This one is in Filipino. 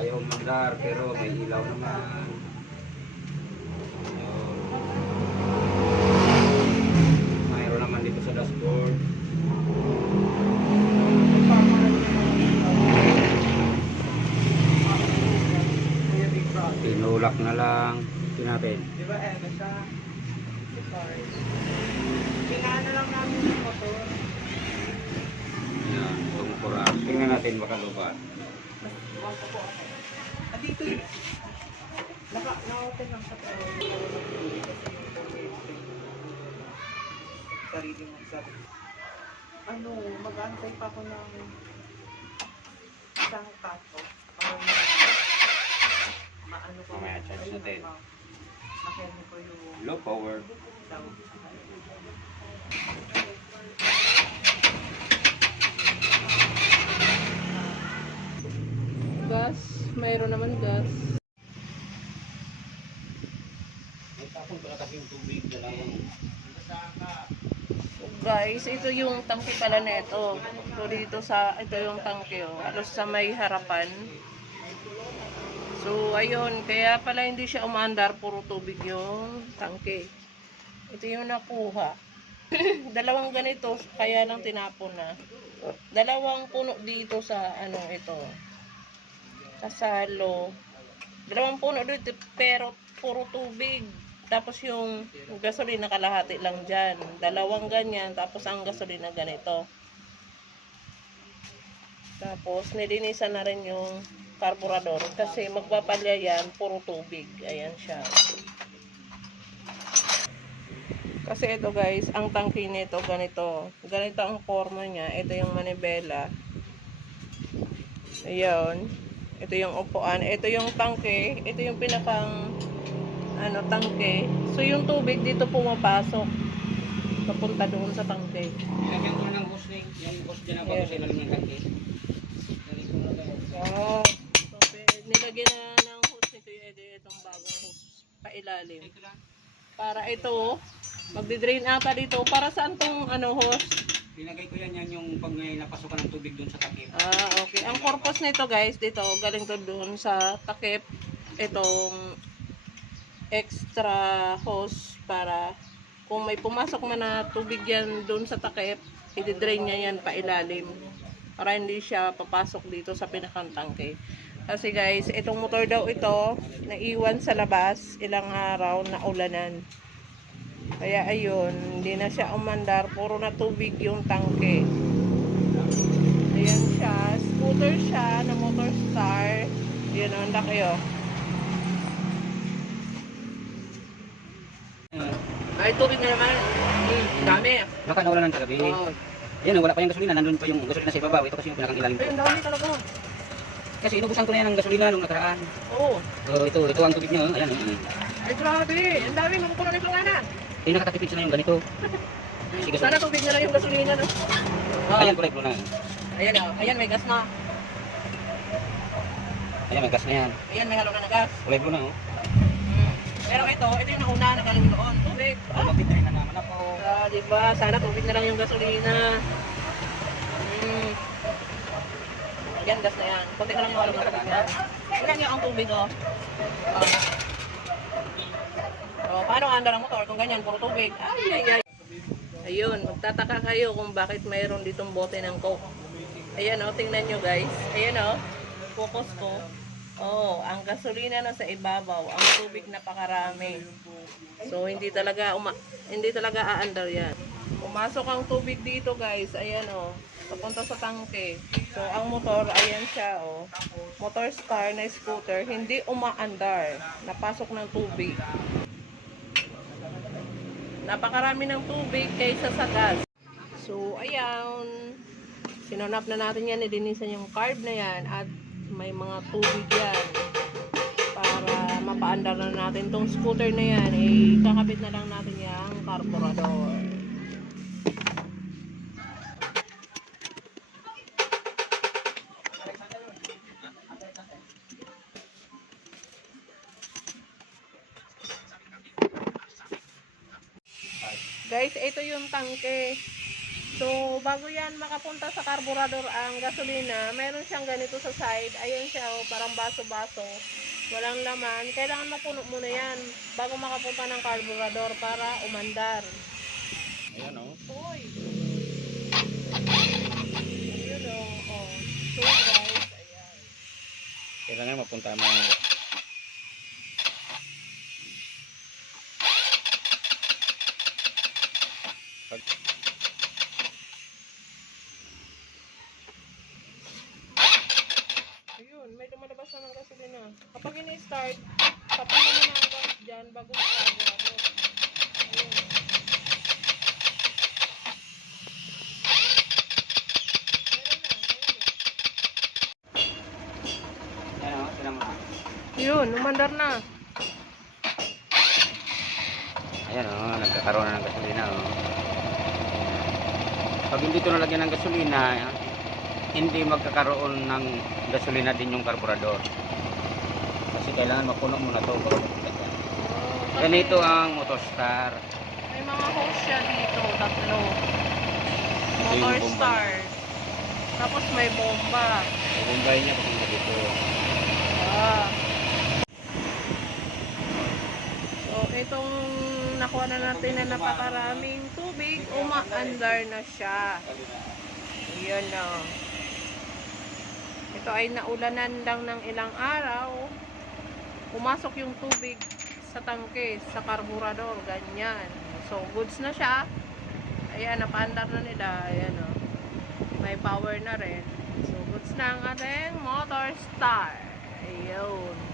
Ayaw mandar pero may ilaw naman. Mayroon naman dito sa dashboard. Tinulak na lang. Ito natin. Di ba, Eva siya? Sorry. Pinaano lang namin yung motor. Yan, tungkura. Tingnan natin baka lupa. Po ako. Ah, dito yun. Naka, na-open lang sa pero. Sarili mo, sarili. Ano, mag-aantay pa ako ng isang tato. Para ma maano ko. Mamaya, charge ayun, natin. ma- Makemi ko yung Low power. sound. Gas. Mayroon naman gas. Dalawang. Guys, ito yung tangke pala nito. So dito sa ito yung tangke oh, halos sa may harapan. So ayun, kaya pala hindi siya umaandar, puro tubig yung tangke. Ito yung nakuha. Dalawang ganito, kaya lang tinapon na. Dalawang puno dito sa ano ito. Sa salo. Dalawang puno dito pero puro tubig. Tapos yung gasolina kalahati lang dyan. Dalawang ganyan, tapos ang gasolina ganito. Tapos nilinisan na rin yung carburador kasi magpapalya yan, puro tubig. Ayan siya. Kasi ito guys, ang tangke nito ganito. Ganito ang forma niya. Ito yung manibela. Ayan. Ito yung upuan. Ito yung tangke. Ito yung pinakang ano, tangke. So, yung tubig dito pumapasok. Papunta doon sa tangke. Ilagyan ko ng hose ring. Yung hose dyan ako Yeah. sa ilalim ng tangke. Lang. Wow. So, nilagyan na ng hose ni Kuya Eddie itong bagong hose pailalim. Ito lang. Para ito, magdi-drain ata dito. Para saan tong ano hose? Pinagay ko yan yan yung pag may napasukan ng tubig doon sa takip. Ah, okay. Ang purpose nito guys, dito, galing to doon sa takip. Itong extra hose para kung may pumasok man na tubig yan doon sa takip, i-drain niya yan pa ilalim para hindi siya papasok dito sa pinakang tangke. Kasi guys, itong motor daw ito, naiwan sa labas ilang araw na ulanan. Kaya ayun, hindi na siya umandar, puro na tubig yung tangke. Ayan siya. Scooter siya na motor star. Yun, ang laki oh. Ay, tubig na naman. Hmm, dami. Baka nawala ng kagabi. Oh. Yan, wala pa yung gasolina. Nandun pa yung gasolina sa ibabaw. Ito kasi yung pinakang ilalim Ay, ang dami talaga. Kasi inubusan ko na yan ng gasolina nung nakaraan. Oo. So, ito, ito ang tubig niyo. Ayan. eh. Ay, grabe. Ang dami. Makukuha na yung na. Eh, nakatipid sila yung ganito. Gasolina. Sana tubig na lang yung gasolina. No? Oh. Ayan, kulay blue na. Ayan, oh. Ayan, may gas na. Ayan, may gas na yan. Ayan, may halo na na gas. Kulay blue na, oh. Hmm. Pero ito, ito yung nauna na galing doon. Tubig. Ako, magpitrin na naman ako. Ah, di ba? Sana tubig na lang yung gasolina. Yan, gas na yan. Kunti ka lang yung alam ng tubig. Tingnan yung ang tubig, oh. Ah. Oh, paano andar ang motor kung ganyan, puro tubig? Ay, ay, ay. Ayun, magtataka kayo kung bakit mayroon ditong bote ng coke. Ayan, oh, tingnan nyo guys. Ayan, oh. Focus ko. Oh, ang gasolina na sa ibabaw, ang tubig napakarami. So hindi talaga uma hindi talaga aandar 'yan. Pumasok ang tubig dito, guys. Ayan oh. Papunta sa tangke. So ang motor, ayan siya oh. Motor star na scooter, hindi umaandar. Napasok ng tubig. Napakarami ng tubig kaysa sa gas. So ayan. Sinanap na natin yan, nilinisan yung carb na yan at may mga tubig yan para mapaandar na natin tong scooter na yan eh kakabit na lang natin yung carburetor guys ito yung tangke So, bago yan makapunta sa carburetor ang gasolina, meron siyang ganito sa side. Ayun siya, oh, parang baso-baso. Walang laman. Kailangan mapuno muna yan bago makapunta ng carburetor para umandar. Ayan o. Uy! Ayun o. Oh. So guys, ayan. Kailangan mapunta mo yung Ayun, may lumalabas na ng gasolina. Kapag ini-start, papunta mo na ang gas dyan bago sa carburetor. Ayun. Yun, umandar na. Ayan o, nagkakaroon na ng gasolina o. Pag hindi ito nalagyan ng gasolina, hindi magkakaroon ng gasolina din yung karburador. Kasi kailangan mapuno muna ito. Oh, Ganito ang motostar. May mga hose siya dito, tatlo. Motor bomba stars. Tapos may bomba. Bumbay niya papunta dito. Ah. So, itong nakuha na natin na napakaraming tubig, umaandar na siya. Ayan na. Ito ay naulanan lang ng ilang araw. Pumasok yung tubig sa tangke, sa karburador, ganyan. So, goods na siya. Ayan, napaandar na nila. Ayan o. May power na rin. So, goods na ang ating motor star. Ayun.